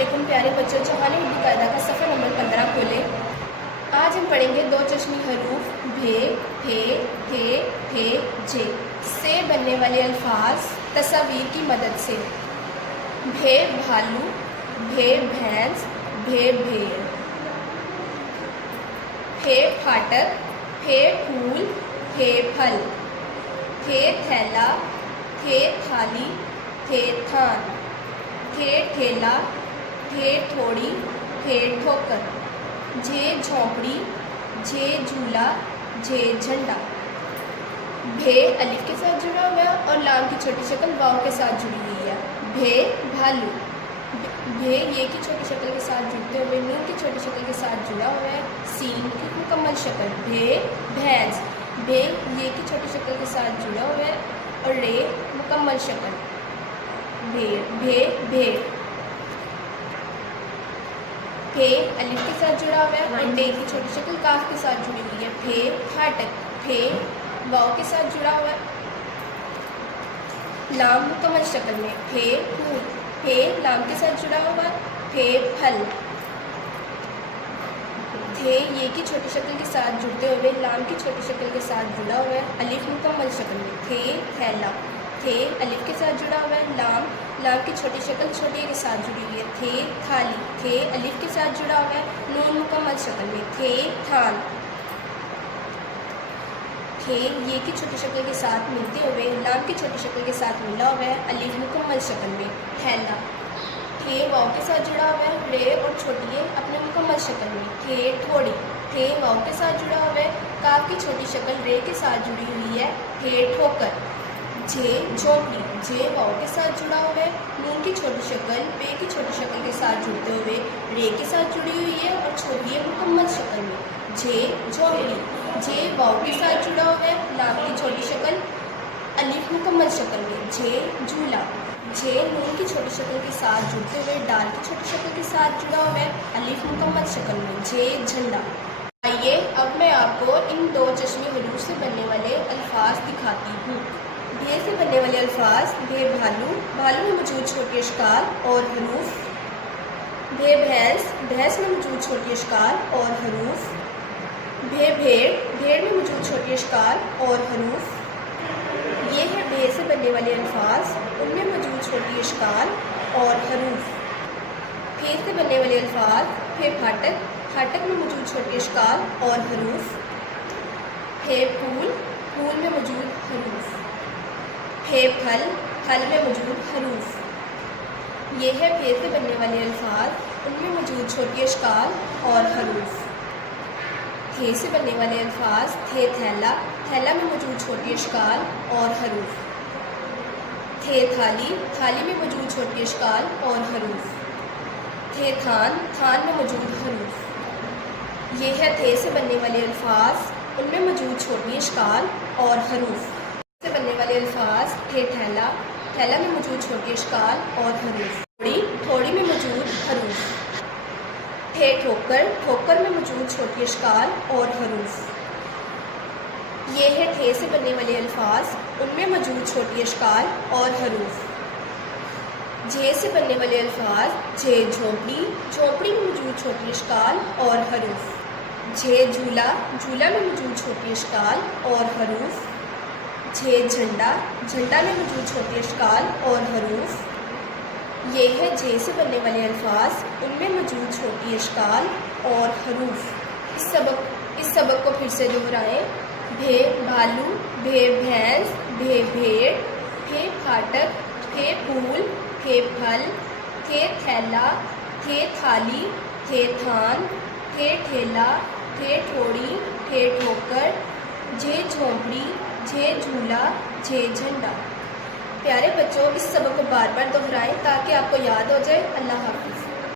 علیکم پیارے بچوں، جہانی اردو قاعدہ کا صفحہ نمبر 15 کھولیں۔ آج ہم پڑھیں گے دو چشمی حروف بھے، پھے، پھے، پھے، جے سے بننے والے الفاظ تصاویر کی مدد سے۔ بھے بھالو، بھے بھینس، بھے بھیڑ۔ پھے پھاٹک، پھے پھول، پھے پھل۔ تھے تھیلا، تھے تھالی، تھے تھان۔ تھے ٹھیلا، تھے تھوڑی، تھے ٹھوکر۔ جھے جھونپڑی، جھے جھولا، جھے جھنڈا۔ بھے الف کے ساتھ جڑا ہوا ہے اور لام کی چھوٹی شکل واو کے ساتھ جڑی ہوئی ہے۔ بھے بھالو، بھے یہ کی چھوٹی شکل کے ساتھ جڑتے ہوئے نون کی چھوٹی شکل کے ساتھ جڑا ہوا ہے۔ سین کی مکمل شکل۔ بھے بھینس، بھے یہ کی چھوٹی شکل کے ساتھ جڑا ہوا ہے اور رے مکمل شکل۔ بھیڑ، بھے بھیڑ۔ پھے الف کے ساتھ جڑا ہوا ہے اور ڈے کی چھوٹی شکل کاف کے ساتھ جڑی ہوئی ہے۔ پھے پھاٹک، پھے واو کے ساتھ جڑا ہوا ہے لام مکمل شکل میں۔ پھے پھول، پھے لام کے ساتھ جڑا ہوا ہے۔ پھے پھل، تھے یہ کی چھوٹی شکل کے ساتھ جڑتے ہوئے لام کی چھوٹی شکل کے ساتھ جڑا ہوا ہے الف مکمل شکل میں۔ تھے تھیلا، تھے الف کے ساتھ جڑا ہوا ہے لام کی چھوٹی شکل چھوٹی کے ساتھ جڑی ہوئی ہے۔ تھے تھالی، تھے الف کے ساتھ جڑا ہوا ہے نون مکمل شکل میں۔ تھے تھان، تھے یہ کی چھوٹی شکل کے ساتھ ملتے ہوئے لام کی چھوٹی شکل کے ساتھ ملا ہوا ہے الف مکمل شکل میں۔ تھیلا، تھے واو کے ساتھ جڑا ہوا ہے رے اور چھوٹی ہے اپنے مکمل شکل میں۔ تھے ٹھوڑی، تھے واو کے ساتھ جڑا ہوا ہے کاف کی چھوٹی شکل رے کے ساتھ جڑی ہوئی ہے۔ تھے ٹھوکر۔ جھے جھونپڑی، جھے واو کے ساتھ جڑا ہوا ہے نون کی چھوٹی شکل پے کی چھوٹی شکل کے ساتھ جڑتے ہوئے رے کے ساتھ جڑی ہوئی ہے اور چھوٹی ہے مکمل شکل میں۔ جھے جھونپڑی، جھے واو کے ساتھ جڑا ہوا ہے لام کی چھوٹی شکل الف مکمل شکل میں۔ جھے جھولا، جھے نون کی چھوٹی شکل کے ساتھ جڑتے ہوئے ڈال کی چھوٹی شکل کے ساتھ جڑا ہوا ہے الف مکمل شکل میں۔ جھے جھنڈا۔ آئیے اب میں آپ کو ان دو چشمی حروف سے بننے والے الفاظ دکھاتی ہوں۔ بھے سے بننے والے الفاظ: بھے بھالو، بھالو میں موجود چھوٹی اشکال اور حروف۔ بھے بھینس، بھینس میں موجود چھوٹی اشکال اور حروف۔ بھے بھیڑ، بھیڑ میں موجود چھوٹی اشکال اور حروف۔ یہ ہے بھے سے بننے والے الفاظ، ان میں موجود چھوٹی اشکال اور حروف۔ پھے سے بننے والے الفاظ: پھے پھاٹک، پھاٹک میں موجود چھوٹی اشکال اور حروف۔ پھے پھول، پھول میں موجود حروف۔ پھے پھل، پھل میں موجود حروف۔ یہ ہے پھے سے بننے والے الفاظ، ان میں موجود چھوٹی اشکال اور حروف۔ تھے سے بننے والے الفاظ: تھے تھیلا، تھیلا میں موجود چھوٹی اشکال اور حروف۔ تھے تھالی، تھالی میں موجود چھوٹی اشکال اور حروف۔ تھے تھان، تھان میں موجود حروف۔ یہ ہے تھے سے بننے والے الفاظ، ان میں موجود چھوٹی اشکال اور حروف۔ سے بننے والے الفاظ: تھے تھیلا، تھیلا میں موجود چھوٹی اشکال اور حروف۔ تھوڑی، تھوڑی میں موجود حروف۔ تھے ٹھوکر، ٹھوکر میں موجود چھوٹی اشکال اور حروف۔ یہ ہے تھے سے بننے والے الفاظ، ان میں موجود چھوٹی اشکال اور حروف۔ جھے سے بننے والے الفاظ: جھے جھونپڑی، جھونپڑی میں موجود چھوٹی اشکال اور حروف۔ جھے جھولا، جھولا میں موجود چھوٹی اشکال اور حروف۔ جھے جھنڈا، جھنڈا میں موجود چھوٹی اشکال اور حروف۔ یہ ہے جھے سے بننے والے الفاظ، ان میں موجود چھوٹی اشکال اور حروف۔ اس سبق کو پھر سے دہرائیں۔ بھے بھالو، بھے بھینس، بھے بھیڑ۔ پھے پھاٹک، پھے پھول، پھے پھل۔ تھے تھیلا، تھے تھالی، تھے تھان۔ تھے ٹھیلا، تھے ٹھوڑی، تھے ٹھوکر۔ جھے جھونپڑی، جھے جھولا، جھے جھنڈا۔ پیارے بچوں، اس سبق کو بار بار دہرائیں تاکہ آپ کو یاد ہو جائے۔ اللہ حافظ۔